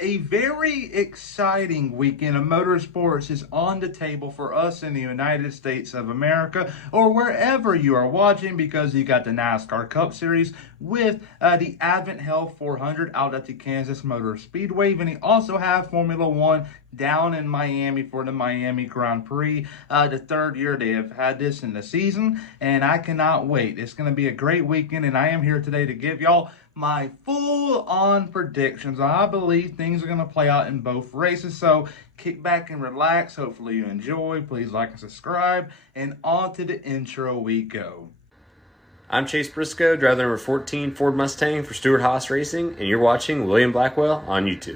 A very exciting weekend of motorsports is on the table for us in the United States of America or wherever you are watching because you got the NASCAR Cup Series with the Advent Hell 400 out at the Kansas Motor Speedway. And you also have Formula One down in Miami for the Miami Grand Prix. The third year they have had this in the season, and I cannot wait. It's going to be a great weekend, and I am here today to give y'all my full-on predictions. I believe things are going to play out in both races, so kick back and relax. Hopefully you enjoy. Please like and subscribe, and on to the intro we go. I'm Chase Briscoe, driver number 14 Ford Mustang for Stewart Haas Racing, and you're watching William Blackwell on YouTube.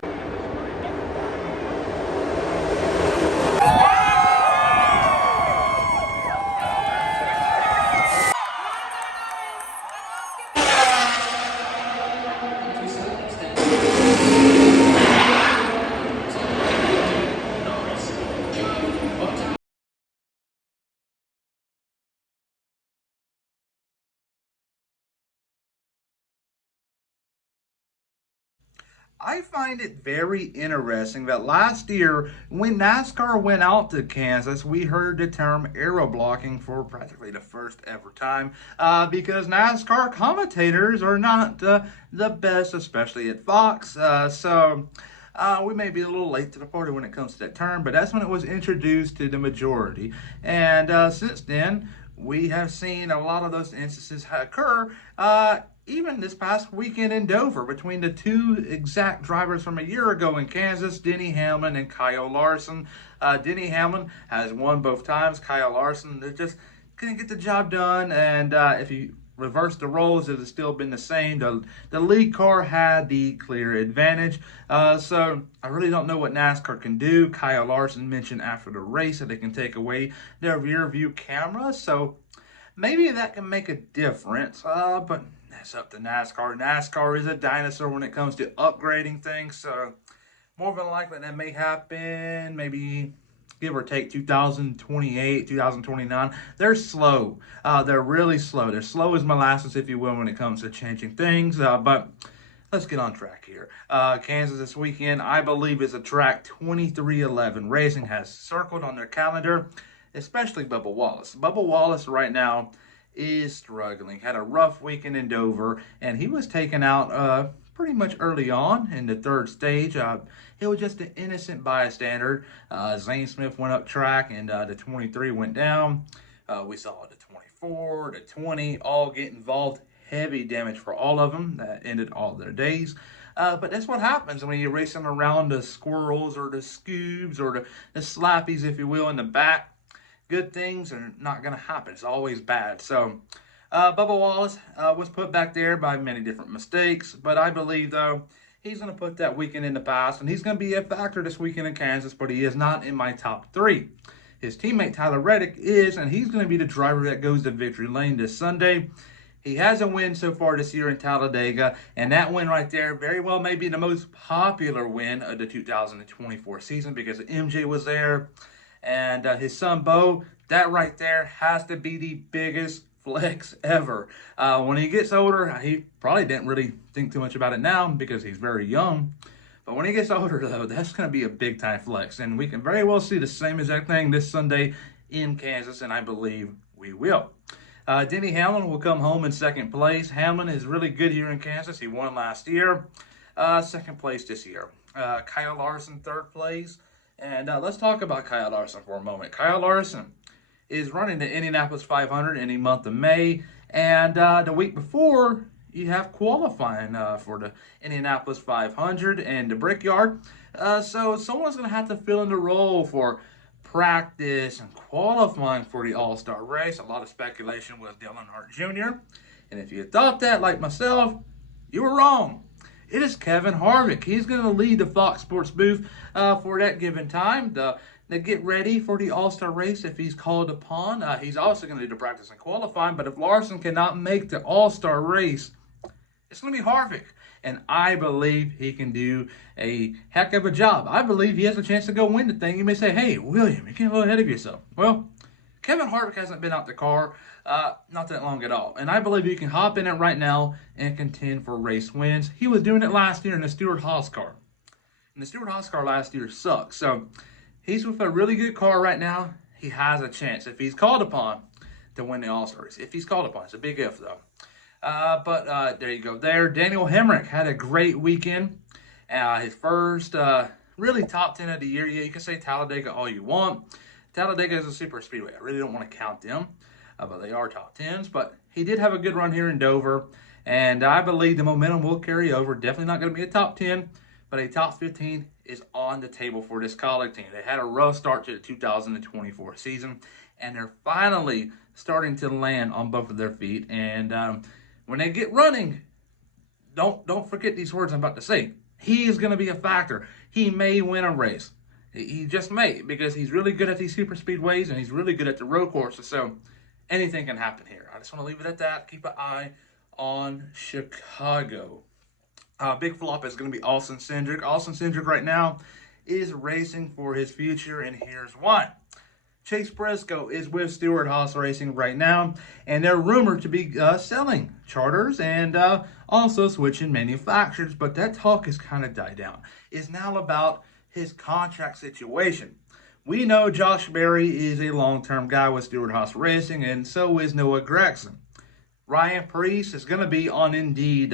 I find it very interesting that last year, when NASCAR went out to Kansas, we heard the term aero blocking for practically the first ever time because NASCAR commentators are not the best, especially at Fox. We may be a little late to the party when it comes to that term, but that's when it was introduced to the majority. And since then, we have seen a lot of those instances occur. Even this past weekend in Dover, between the two exact drivers from a year ago in Kansas, Denny Hamlin and Kyle Larson. Denny Hamlin has won both times. Kyle Larson, they just couldn't get the job done. And if you reverse the roles, it has still been the same. The lead car had the clear advantage. So I really don't know what NASCAR can do. Kyle Larson mentioned after the race that they can take away their rear view camera. So maybe that can make a difference. But that's up to NASCAR. NASCAR is a dinosaur when it comes to upgrading things. So more than likely that may happen. Maybe give or take 2028, 2029. They're slow. They're really slow. They're slow as molasses, if you will, when it comes to changing things. But let's get on track here. Kansas this weekend, I believe, is a track 2311. Racing has circled on their calendar, especially Bubba Wallace. Bubba Wallace right now is struggling. Had a rough weekend in Dover, and he was taken out pretty much early on in the third stage. It was just an innocent bystander. Zane Smith went up track, and the 23 went down. We saw the 24, the 20 all get involved. Heavy damage for all of them. That ended all their days. But that's what happens when you're racing around the squirrels or the scoobs or the slappies, if you will, in the back. Good things are not going to happen. It's always bad. So Bubba Wallace was put back there by many different mistakes. But I believe, though, he's going to put that weekend in the past. And he's going to be a factor this weekend in Kansas. But he is not in my top three. His teammate Tyler Reddick is. And he's going to be the driver that goes to victory lane this Sunday. He has a win so far this year in Talladega. And that win right there very well may be the most popular win of the 2024 season. Because MJ was there. And his son, Bo, that right there has to be the biggest flex ever. When he gets older, he probably didn't really think too much about it now because he's very young. But when he gets older, though, that's going to be a big-time flex. And we can very well see the same exact thing this Sunday in Kansas, and I believe we will. Denny Hamlin will come home in second place. Hamlin is really good here in Kansas. He won last year. Second place this year. Kyle Larson, third place. And let's talk about Kyle Larson for a moment. Kyle Larson is running the Indianapolis 500 in the month of May. And the week before, you have qualifying for the Indianapolis 500 and the Brickyard. So someone's going to have to fill in the role for practice and qualifying for the All-Star race. A lot of speculation with Dale Earnhardt Jr. And if you thought that, like myself, you were wrong. It is Kevin Harvick. He's going to lead the Fox Sports booth for that given time to get ready for the All-Star race if he's called upon. He's also going to do the practice and qualifying, but if Larson cannot make the All-Star race, it's going to be Harvick. And I believe he can do a heck of a job. I believe he has a chance to go win the thing. You may say, hey, William, you're getting a little ahead of yourself. Well, Kevin Harvick hasn't been out the car not that long at all. And I believe he can hop in it right now and contend for race wins. He was doing it last year in the Stewart Haas car. And the Stewart Haas car last year sucked. So he's with a really good car right now. He has a chance if he's called upon to win the All-Star race. If he's called upon. It's a big if, though. But there you go. There, Daniel Hemrick had a great weekend. His first really top 10 of the year. Yeah, you can say Talladega all you want. Talladega is a super speedway. I really don't want to count them, but they are top 10s. But he did have a good run here in Dover, and I believe the momentum will carry over. Definitely not going to be a top 10, but a top 15 is on the table for this Kaulig team. They had a rough start to the 2024 season, and they're finally starting to land on both of their feet. And when they get running, don't forget these words I'm about to say. He is going to be a factor. He may win a race. He just may, because he's really good at these super speedways and he's really good at the road courses. So anything can happen here. I just want to leave it at that. Keep an eye on Chicago. Big flop is going to be Austin Cindric. Austin Cindric right now is racing for his future, and here's why. Chase Briscoe is with Stewart Haas Racing right now, and they're rumored to be selling charters and also switching manufacturers, but that talk has kind of died down. It's now about his contract situation. We know Josh Berry is a long-term guy with Stewart Haas Racing, and so is Noah Gragson. Ryan Preece is going to be on Indeed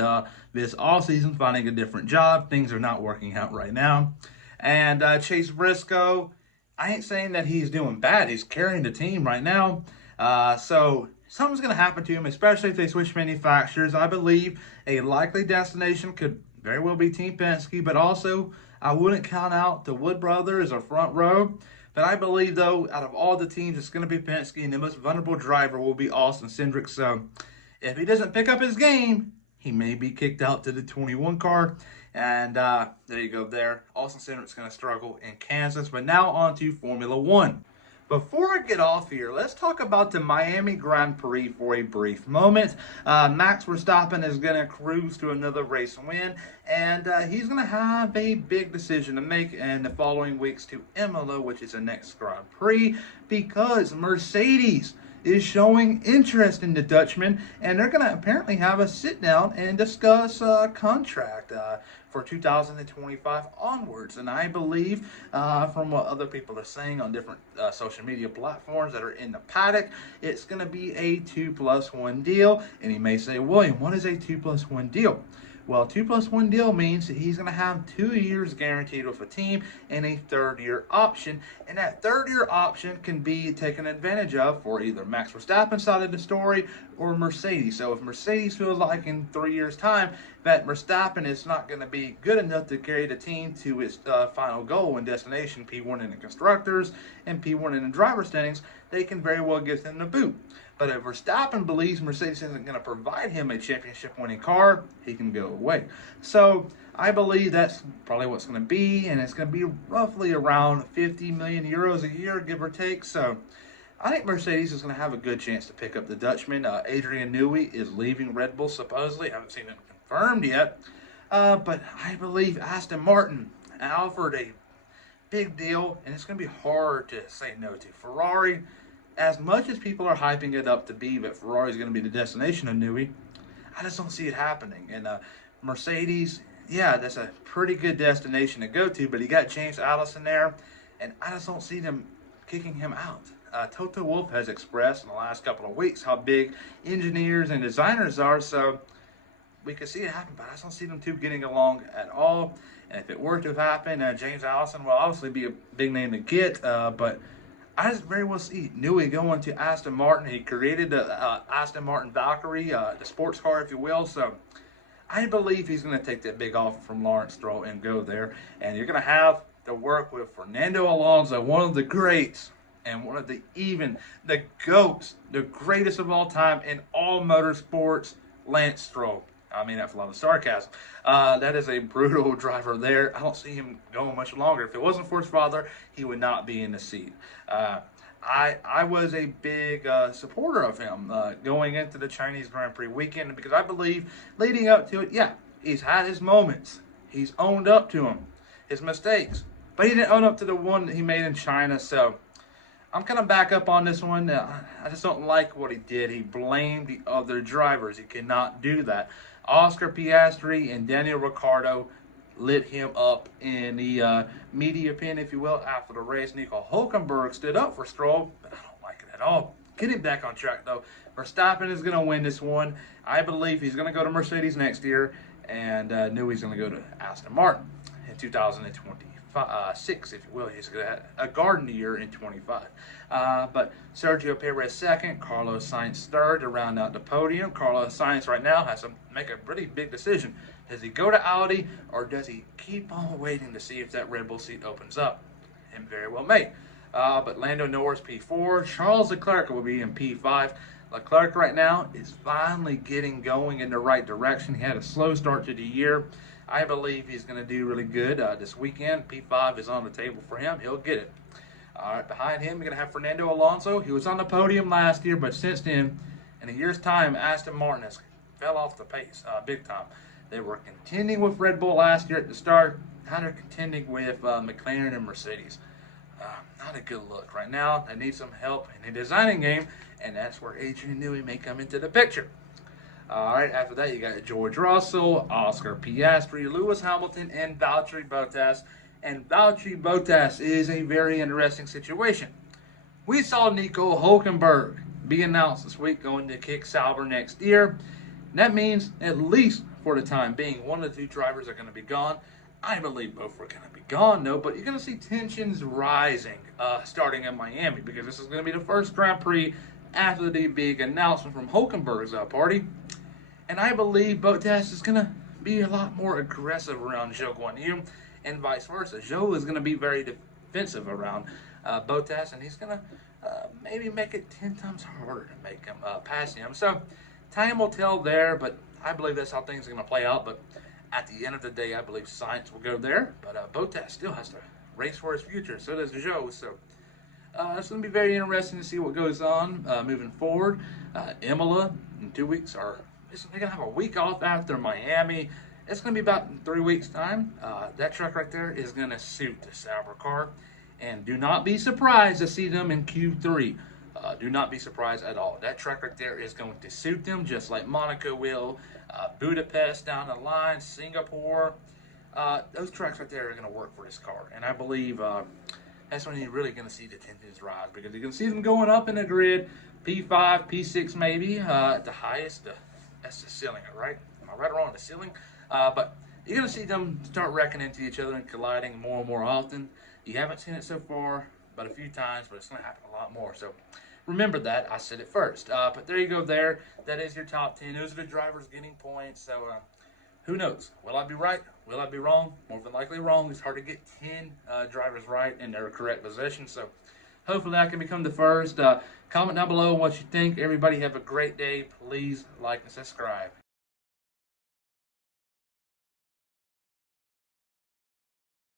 this offseason, finding a different job. Things are not working out right now. And Chase Briscoe, I ain't saying that he's doing bad. He's carrying the team right now. So something's going to happen to him, especially if they switch manufacturers. I believe a likely destination could very well be Team Penske, but also I wouldn't count out the Wood brothers or Front Row. But I believe, though, out of all the teams, it's going to be Penske, and the most vulnerable driver will be Austin Cindric. So if he doesn't pick up his game, he may be kicked out to the 21 car. And there you go there. Austin Cindric's going to struggle in Kansas. But now on to Formula One. Before I get off here, let's talk about the Miami Grand Prix for a brief moment. Max Verstappen is going to cruise to another race win, and he's going to have a big decision to make in the following weeks to Imola, which is the next Grand Prix, because Mercedes is showing interest in the Dutchman, and they're going to apparently have a sit down and discuss contract for 2025 onwards. And I believe, from what other people are saying on different social media platforms that are in the paddock, it's going to be a 2+1 deal. And he may say, William, what is a 2+1 deal? Well, 2+1 deal means that he's going to have 2 years guaranteed with a team and a third-year option. And that third-year option can be taken advantage of for either Max Verstappen's side of the story or Mercedes. So if Mercedes feels like in 3 years' time that Verstappen is not going to be good enough to carry the team to its final goal and destination, P1 in the constructors and P1 in the driver's standings, they can very well give him the boot. But if Verstappen believes Mercedes isn't going to provide him a championship-winning car, he can go away. So I believe that's probably what's going to be, and it's going to be roughly around 50 million euros a year, give or take. So I think Mercedes is going to have a good chance to pick up the Dutchman. Adrian Newey is leaving Red Bull, supposedly. I haven't seen it confirmed yet. But I believe Aston Martin offered a big deal, and it's going to be hard to say no to. Ferrari, as much as people are hyping it up to be that Ferrari is going to be the destination of Newey, I just don't see it happening. And Mercedes, yeah, that's a pretty good destination to go to, but he got James Allison there, and I just don't see them kicking him out. Toto Wolff has expressed in the last couple of weeks how big engineers and designers are, so we could see it happen, but I just don't see them two getting along at all. And if it were to happen, James Allison will obviously be a big name to get, but I just very well see Newey going to Aston Martin. He created the Aston Martin Valkyrie, the sports car, if you will. So I believe he's going to take that big offer from Lawrence Stroll and go there. And you're going to have to work with Fernando Alonso, one of the greats, and one of the GOATs, the greatest of all time in all motorsports, Lance Stroll. I mean, that's a lot of sarcasm. That is a brutal driver there. I don't see him going much longer. If it wasn't for his father, he would not be in the seat. I was a big supporter of him going into the Chinese Grand Prix weekend because I believe leading up to it, yeah, he's had his moments. He's owned up to them, his mistakes. But he didn't own up to the one that he made in China, so I'm kind of back up on this one. I just don't like what he did. He blamed the other drivers. He cannot do that. Oscar Piastri and Daniel Ricciardo lit him up in the media pen, if you will, after the race. Nico Hulkenberg stood up for Stroll, but I don't like it at all. Get him back on track, though. Verstappen is going to win this one. I believe he's going to go to Mercedes next year, and knew he's going to go to Aston Martin in 2026, if you will. He's going to have a garden year in 25. But Sergio Perez second, Carlos Sainz third to round out the podium. Carlos Sainz right now has to make a pretty big decision. Does he go to Audi, or does he keep on waiting to see if that Red Bull seat opens up? And very well may. But Lando Norris P4, Charles Leclerc will be in P5. Leclerc right now is finally getting going in the right direction. He had a slow start to the year. I believe he's going to do really good this weekend. P5 is on the table for him. He'll get it. All right, behind him, you're going to have Fernando Alonso. He was on the podium last year, but since then, in a year's time, Aston Martin has fell off the pace big time. They were contending with Red Bull last year at the start. Now they're contending with McLaren and Mercedes. Not a good look. Right now, they need some help in the designing game, and that's where Adrian Newey may come into the picture. All right, after that, you got George Russell, Oscar Piastri, Lewis Hamilton, and Valtteri Bottas. And Valtteri Bottas is a very interesting situation. We saw Nico Hulkenberg be announced this week going to kick Sauber next year. And that means, at least for the time being, one of the two drivers are going to be gone. I believe both are going to be gone, though, but you're going to see tensions rising starting in Miami, because this is going to be the first Grand Prix after the big announcement from Hulkenberg's party. And I believe Bottas is going to be a lot more aggressive around Zhou Guanyu, and vice versa. Zhou is going to be very defensive around Bottas, and he's going to maybe make it 10 times harder to make him pass him. So time will tell there, but I believe that's how things are going to play out. But at the end of the day, I believe Sainz will go there, but Bottas still has to race for his future. So does Zhou. So it's going to be very interesting to see what goes on moving forward. Imola in 2 weeks they're going to have a week off after Miami. It's going to be about 3 weeks' time. That truck right there is going to suit the Sauber car. And do not be surprised to see them in Q3. Do not be surprised at all. That truck right there is going to suit them just like Monaco will, Budapest down the line, Singapore. Those tracks right there are going to work for this car. And I believe that's when you're really going to see the tensions rise, because you're going to see them going up in the grid, P5, P6 maybe, at the highest. That's the ceiling, right? Am I right or wrong on the ceiling? But you're going to see them start wrecking into each other and colliding more and more often. You haven't seen it so far, but a few times, but it's going to happen a lot more. So remember that. I said it first. But there you go there. That is your top 10. Those are the drivers getting points. So who knows? Will I be right? Will I be wrong? More than likely wrong. It's hard to get 10 drivers right in their correct position. So hopefully I can become the first. Comment down below what you think. Everybody have a great day. Please like and subscribe.